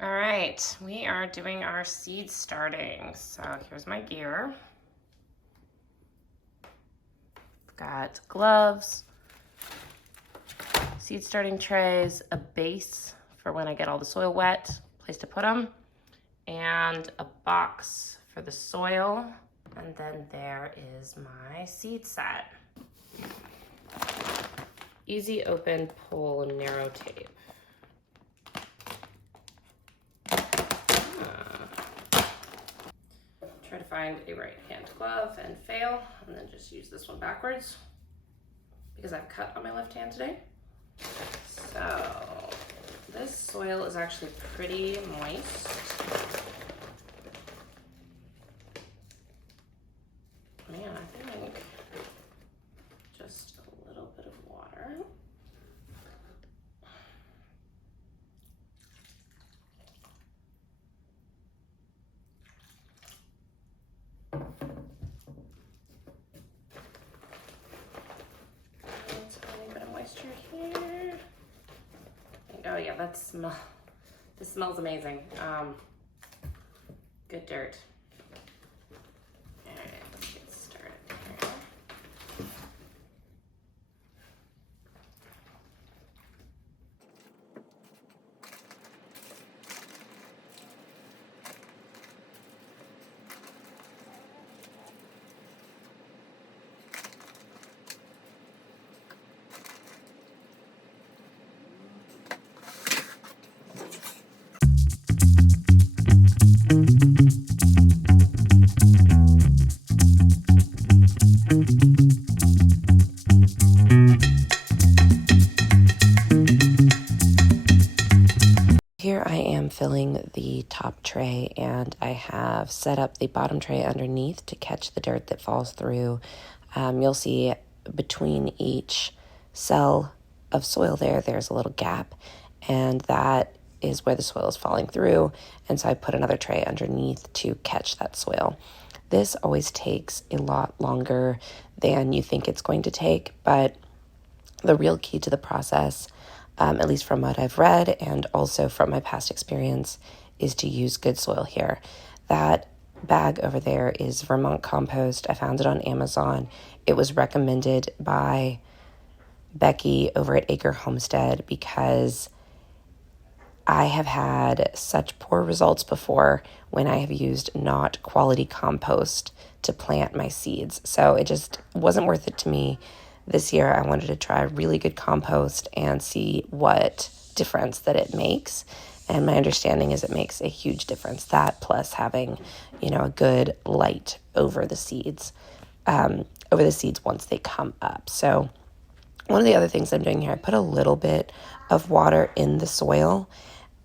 All right, we are doing our seed starting. So here's my gear. I've got gloves, seed starting trays, a base for when I get all the soil wet, place to put them, and a box for the soil. And then there is my seed set. Easy open, pull, narrow tape. Try to find a right hand glove and fail, and then just use this one backwards because I've cut on my left hand today. So this soil is actually pretty moist. Man, I think just a little bit of water. It's a little bit of moisture here. Oh yeah, this smells amazing. Good dirt. All right, let's get started here. Here I am filling the top tray, and I have set up the bottom tray underneath to catch the dirt that falls through. You'll see between each cell of soil there's a little gap, and that is where the soil is falling through. And so I put another tray underneath to catch that soil. This always takes a lot longer than you think it's going to take, but the real key to the process, at least from what I've read and also from my past experience, is to use good soil here. That bag over there is Vermont compost. I found it on Amazon. It was recommended by Becky over at Acre Homestead because I have had such poor results before when I have used not quality compost to plant my seeds. So it just wasn't worth it to me. This year, I wanted to try really good compost and see what difference that it makes. And my understanding is it makes a huge difference. That plus having, a good light over the seeds once they come up. So one of the other things I'm doing here, I put a little bit of water in the soil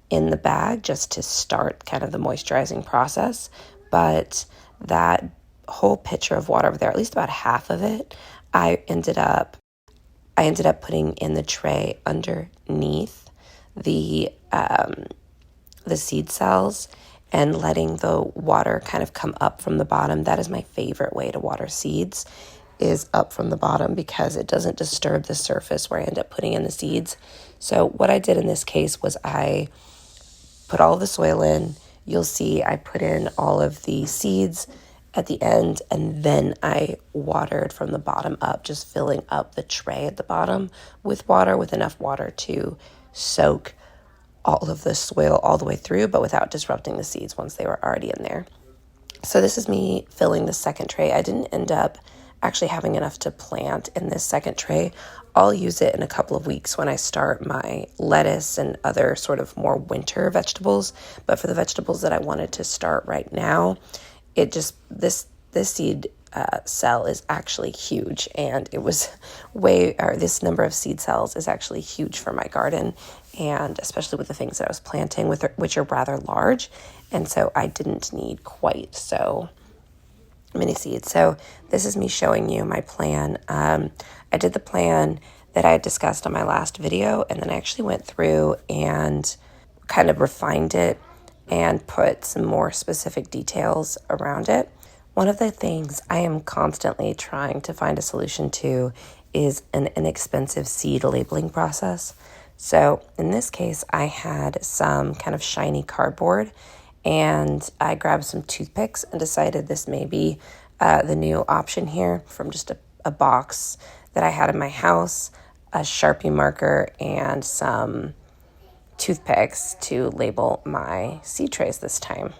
in the bag just to start kind of the moisturizing process. But that whole pitcher of water over there, at least about half of it, I ended up putting in the tray underneath the seed cells and letting the water kind of come up from the bottom. That is my favorite way to water seeds, is up from the bottom, because it doesn't disturb the surface where I end up putting in the seeds. So what I did in this case was I put all of the soil in. You'll see I put in all of the seeds at the end, and then I watered from the bottom up, just filling up the tray at the bottom with water, with enough water to soak all of the soil all the way through, but without disrupting the seeds once they were already in there. So this is me filling the second tray. I didn't end up actually having enough to plant in this second tray. I'll use it in a couple of weeks when I start my lettuce and other sort of more winter vegetables. But for the vegetables that I wanted to start right now, this seed cell is actually huge, and this number of seed cells is actually huge for my garden, and especially with the things that I was planting which are rather large, and so I didn't need quite so many seeds. So this is me showing you my plan. I did the plan that I had discussed on my last video, and then I actually went through and kind of refined it and put some more specific details around it. One of the things I am constantly trying to find a solution to is an inexpensive seed labeling process. So in this case, I had some kind of shiny cardboard, and I grabbed some toothpicks and decided this may be the new option here from just a box that I had in my house, a Sharpie marker, and some toothpicks to label my seed trays this time.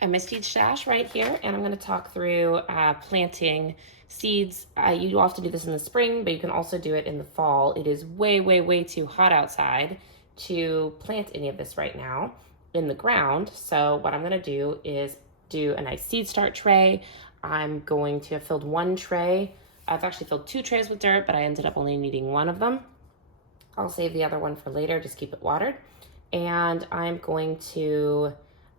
My seed stash right here, and I'm going to talk through planting seeds. You often do this in the spring, but you can also do it in the fall. It is way, way, way too hot outside to plant any of this right now in the ground. So what I'm going to do is do a nice seed start tray. I'm going to have filled one tray. I've actually filled 2 trays with dirt, but I ended up only needing one of them. I'll save the other one for later, just keep it watered. And I'm going to,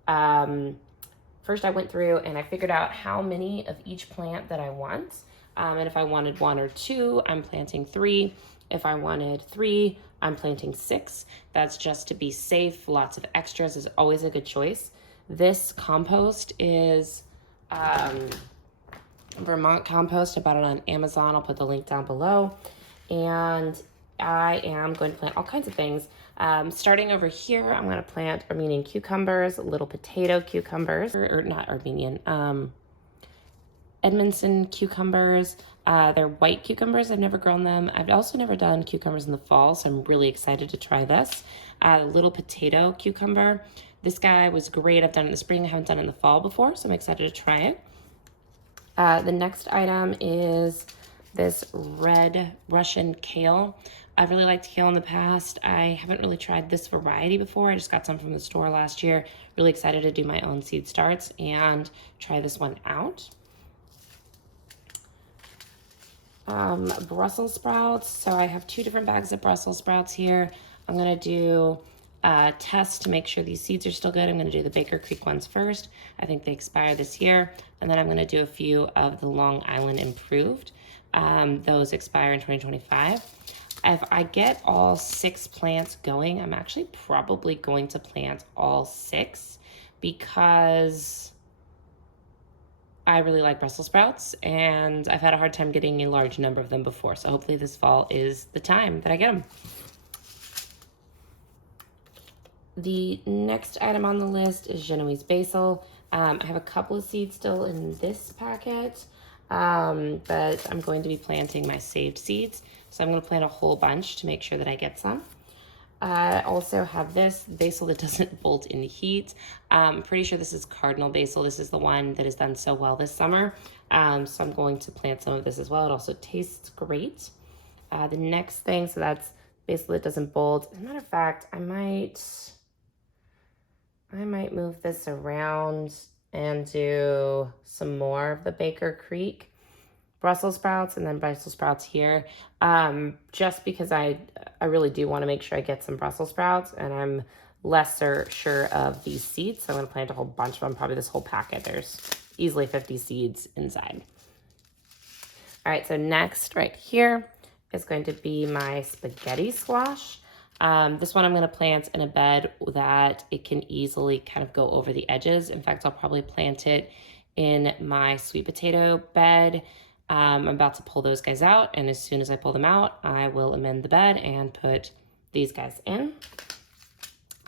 first I went through and I figured out how many of each plant that I want. And if I wanted 1 or 2, I'm planting 3. If I wanted 3, I'm planting 6. That's just to be safe. Lots of extras is always a good choice. This compost is Vermont compost. I bought it on Amazon. I'll put the link down below. And I am going to plant all kinds of things. Starting over here, I'm going to plant Armenian cucumbers, little potato cucumbers, or not Armenian, Edmondson cucumbers. They're white cucumbers. I've never grown them. I've also never done cucumbers in the fall, so I'm really excited to try this. Little potato cucumber. This guy was great. I've done it in the spring. I haven't done it in the fall before, so I'm excited to try it. The next item is this red Russian kale. I've really liked kale in the past. I haven't really tried this variety before. I just got some from the store last year. Really excited to do my own seed starts and try this one out. Brussels sprouts. So I have 2 different bags of Brussels sprouts here. I'm going to do a test to make sure these seeds are still good. I'm going to do the Baker Creek ones first. I think they expire this year. And then I'm going to do a few of the Long Island Improved. Those expire in 2025. If I get all 6 plants going, I'm actually probably going to plant all 6 because I really like Brussels sprouts and I've had a hard time getting a large number of them before. So hopefully this fall is the time that I get them. The next item on the list is Genoese basil. I have a couple of seeds still in this packet, but I'm going to be planting my saved seeds. So I'm going to plant a whole bunch to make sure that I get some. I also have this basil that doesn't bolt in heat. I'm pretty sure this is cardinal basil. This is the one that has done so well this summer. So I'm going to plant some of this as well. It also tastes great. The next thing, so that's basil that doesn't bolt. As a matter of fact, I might move this around and do some more of the Baker Creek Brussels sprouts and then Brussels sprouts here, just because I really do want to make sure I get some Brussels sprouts, and I'm lesser sure of these seeds. So I'm going to plant a whole bunch of them, probably this whole packet. There's easily 50 seeds inside. All right, so next right here is going to be my spaghetti squash. This one I'm going to plant in a bed that it can easily kind of go over the edges. In fact, I'll probably plant it in my sweet potato bed. I'm about to pull those guys out, and as soon as I pull them out, I will amend the bed and put these guys in.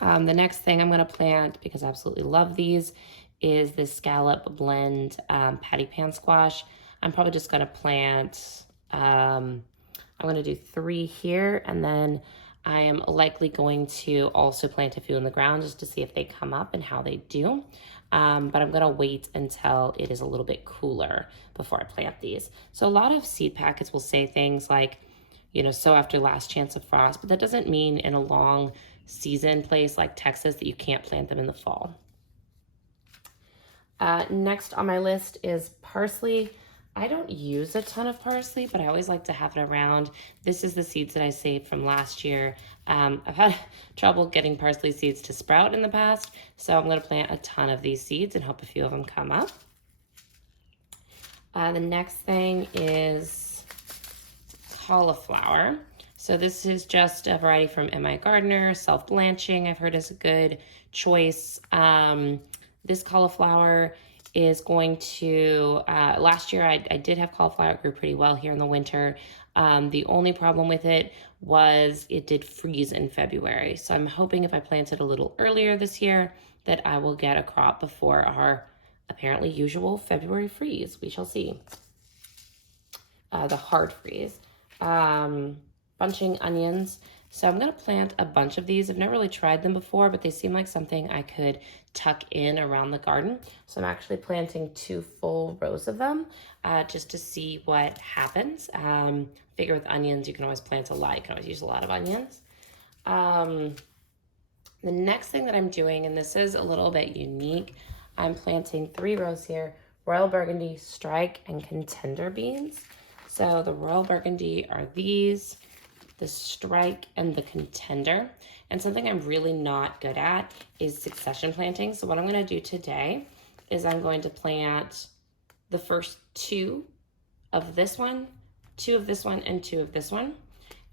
The next thing I'm going to plant, because I absolutely love these, is this scallop blend patty pan squash. I'm probably just going to plant, I'm going to do 3 here, and then I am likely going to also plant a few in the ground just to see if they come up and how they do. But I'm going to wait until it is a little bit cooler before I plant these. So a lot of seed packets will say things like, you know, sow after last chance of frost, but that doesn't mean in a long season place like Texas that you can't plant them in the fall. Next on my list is parsley. I don't use a ton of parsley, but I always like to have it around. This is the seeds that I saved from last year. I've had trouble getting parsley seeds to sprout in the past, so I'm going to plant a ton of these seeds and hope a few of them come up. The next thing is cauliflower. So this is just a variety from M.I. Gardner. Self-blanching, I've heard, is a good choice. This cauliflower is going to, last year I did have cauliflower. It grew pretty well here in the winter. The only problem with it was it did freeze in February. So I'm hoping if I plant it a little earlier this year that I will get a crop before our apparently usual February freeze. We shall see. The hard freeze. Bunching onions. So I'm going to plant a bunch of these. I've never really tried them before, but they seem like something I could tuck in around the garden. So I'm actually planting 2 full rows of them just to see what happens. Figure with onions, you can always plant a lot. You can always use a lot of onions. The next thing that I'm doing, and this is a little bit unique, I'm planting 3 rows here, Royal Burgundy, Strike, and Contender beans. So the Royal Burgundy are these, the Strike, and the Contender. And something I'm really not good at is succession planting. So what I'm going to do today is I'm going to plant the first 2 of this one, 2 of this one, and 2 of this one.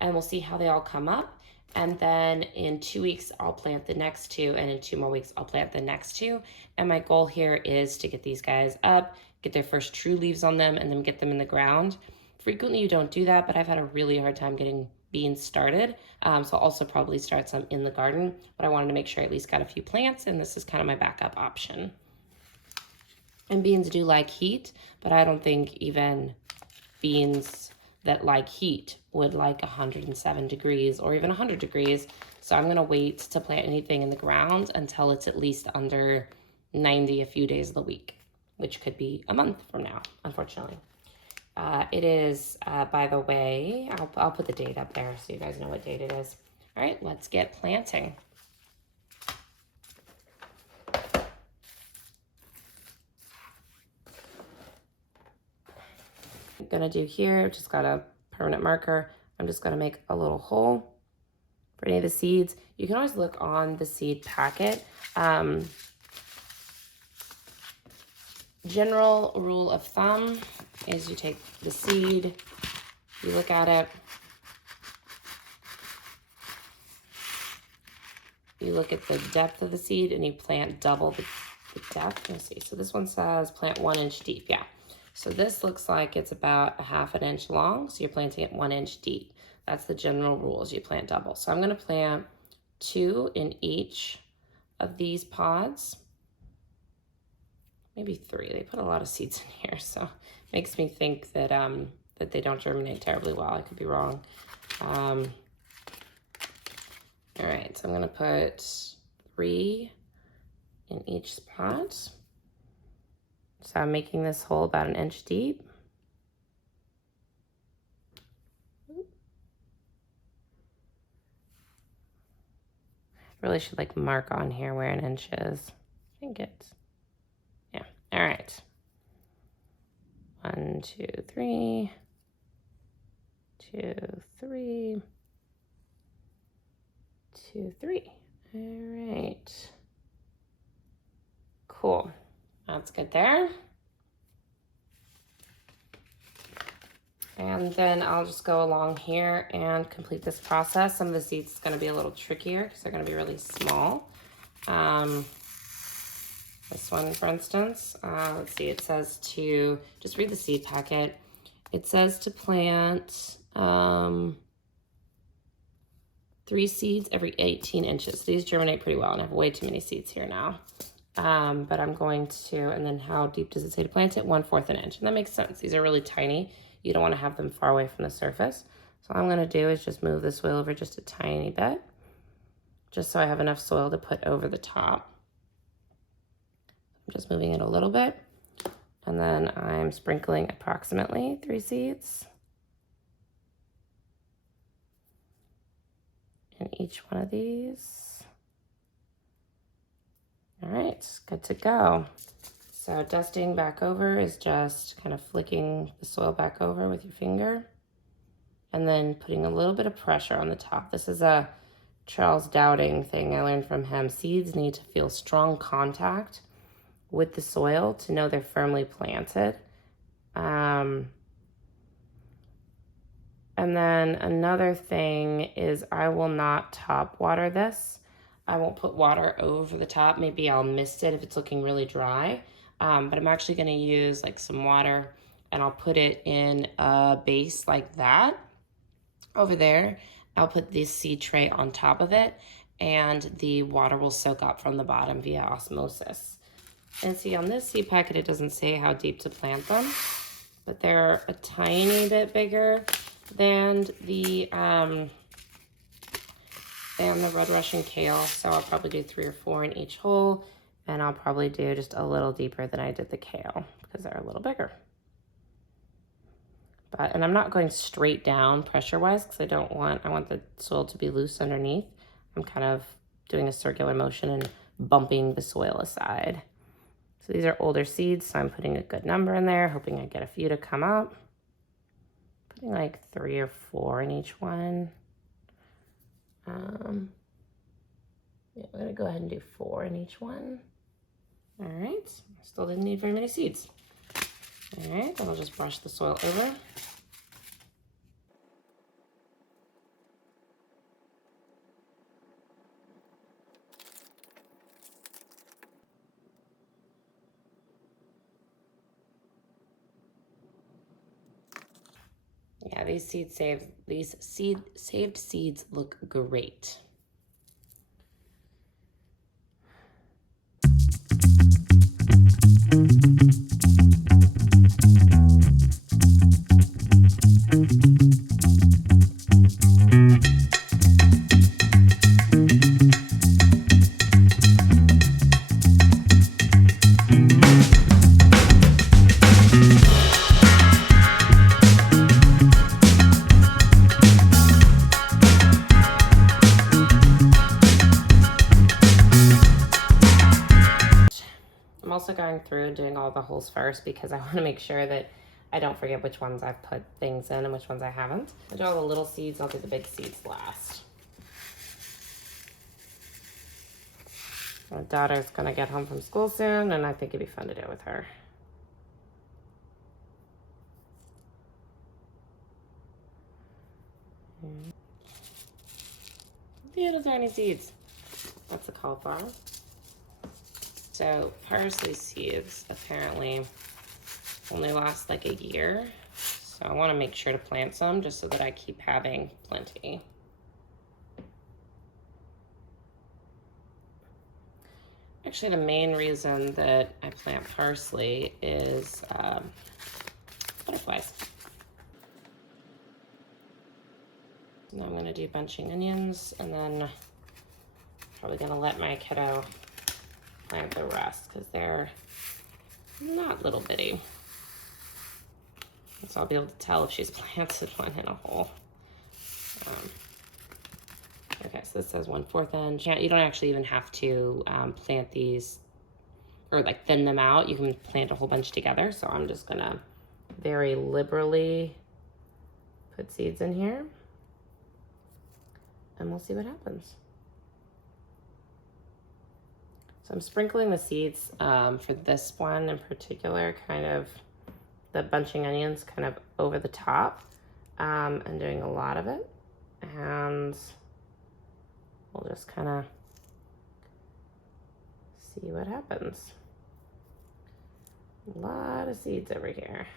And we'll see how they all come up. And then in 2 weeks, I'll plant the next 2. And in 2 more weeks, I'll plant the next 2. And my goal here is to get these guys up, get their first true leaves on them, and then get them in the ground. Frequently, you don't do that, but I've had a really hard time getting beans started. So I'll also probably start some in the garden, but I wanted to make sure I at least got a few plants, and this is kind of my backup option. And beans do like heat, but I don't think even beans that like heat would like 107 degrees or even 100 degrees. So I'm gonna wait to plant anything in the ground until it's at least under 90 a few days of the week, which could be a month from now, unfortunately. It is, by the way, I'll put the date up there so you guys know what date it is. All right, let's get planting. I'm gonna do here, just got a permanent marker. I'm just gonna make a little hole for any of the seeds. You can always look on the seed packet. General rule of thumb is you take the seed, you look at it, you look at the depth of the seed, and you plant double the depth. Let's see, so this one says plant 1 inch deep, yeah. So this looks like it's about a ½ an inch long, so you're planting it 1 inch deep. That's the general rules, you plant double. So I'm gonna plant 2 in each of these pods. Maybe 3. They put a lot of seeds in here, so it makes me think that that they don't germinate terribly well. I could be wrong. All right, so I'm gonna put 3 in each spot. So I'm making this hole about 1 inch deep. Really should like mark on here where 1 inch is. I think it's, yeah, all right. 1, 2, 3, 2, 3, 2, 3. All right. Cool. That's good there. And then I'll just go along here and complete this process. Some of the seeds is going to be a little trickier because they're going to be really small. This one, for instance, let's see, it says to, just read the seed packet. It says to plant 3 seeds every 18 inches. These germinate pretty well, and I have way too many seeds here now. But I'm going to, and then how deep does it say to plant it? 1/4 an inch, and that makes sense. These are really tiny. You don't want to have them far away from the surface. So all I'm going to do is just move the soil over just a tiny bit, just so I have enough soil to put over the top. I'm just moving it a little bit, and then I'm sprinkling approximately 3 seeds in each one of these. All right, good to go. So dusting back over is just kind of flicking the soil back over with your finger and then putting a little bit of pressure on the top. This is a Charles Dowding thing I learned from him. Seeds need to feel strong contact with the soil to know they're firmly planted. And then another thing is I will not top water this. I won't put water over the top. Maybe I'll mist it if it's looking really dry. But I'm actually gonna use like some water, and I'll put it in a base like that. Over there, I'll put this seed tray on top of it, and the water will soak up from the bottom via osmosis. And see, on this seed packet, it doesn't say how deep to plant them, but they're a tiny bit bigger than the red Russian kale. So I'll probably do 3 or 4 in each hole, and I'll probably do just a little deeper than I did the kale because they're a little bigger. And I'm not going straight down pressure-wise because I want the soil to be loose underneath. I'm kind of doing a circular motion and bumping the soil aside. So these are older seeds, so I'm putting a good number in there, hoping I get a few to come up. Putting like 3 or 4 in each one. Yeah, I'm gonna go ahead and do 4 in each one. All right, still didn't need very many seeds. All right, then I'll just brush the soil over. Yeah, these saved seeds look great. I'm also going through and doing all the holes first because I want to make sure that I don't forget which ones I've put things in and which ones I haven't. I'll do all the little seeds, I'll do the big seeds last. My daughter's gonna get home from school soon, and I think it'd be fun to do it with her. Little tiny seeds. That's a cauliflower. So parsley seeds apparently only last like a year. So I want to make sure to plant some just so that I keep having plenty. Actually, the main reason that I plant parsley is butterflies. Now I'm going to do bunching onions, and then probably going to let my kiddo plant the rest because they're not little bitty. So I'll be able to tell if she's planted one in a hole. Okay, so this says 1/4 inch. You don't actually even have to plant these or like thin them out. You can plant a whole bunch together. So I'm just gonna very liberally put seeds in here, and we'll see what happens. So I'm sprinkling the seeds for this one in particular, kind of the bunching onions kind of over the top, and doing a lot of it. And we'll just kind of see what happens. A lot of seeds over here.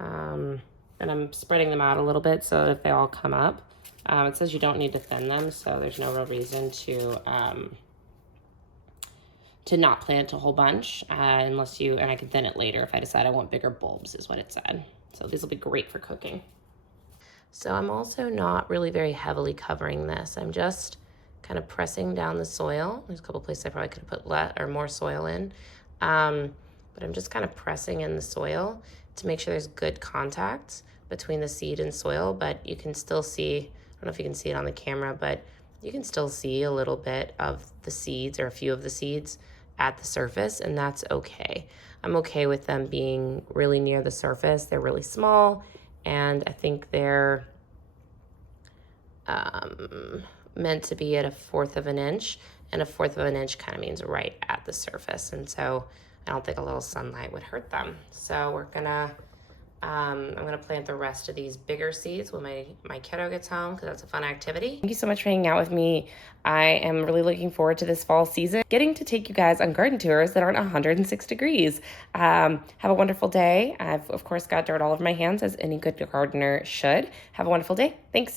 And I'm spreading them out a little bit so that if they all come up. It says you don't need to thin them, so there's no real reason to not plant a whole bunch unless you, and I can thin it later if I decide I want bigger bulbs is what it said. So these will be great for cooking. So I'm also not really very heavily covering this. I'm just kind of pressing down the soil. There's a couple places I probably could have put more soil in. But I'm just kind of pressing in the soil to make sure there's good contact between the seed and soil, but you can still see, I don't know if you can see it on the camera, but you can still see a little bit of the seeds or a few of the seeds at the surface, and that's okay. I'm okay with them being really near the surface. They're really small, and I think they're meant to be at 1/4 of an inch, and 1/4 of an inch kind of means right at the surface, and so I don't think a little sunlight would hurt them. So we're gonna I'm going to plant the rest of these bigger seeds when my kiddo gets home, because that's a fun activity. Thank you so much for hanging out with me. I am really looking forward to this fall season, getting to take you guys on garden tours that aren't 106 degrees. Have a wonderful day. I've, of course, got dirt all over my hands, as any good gardener should. Have a wonderful day. Thanks.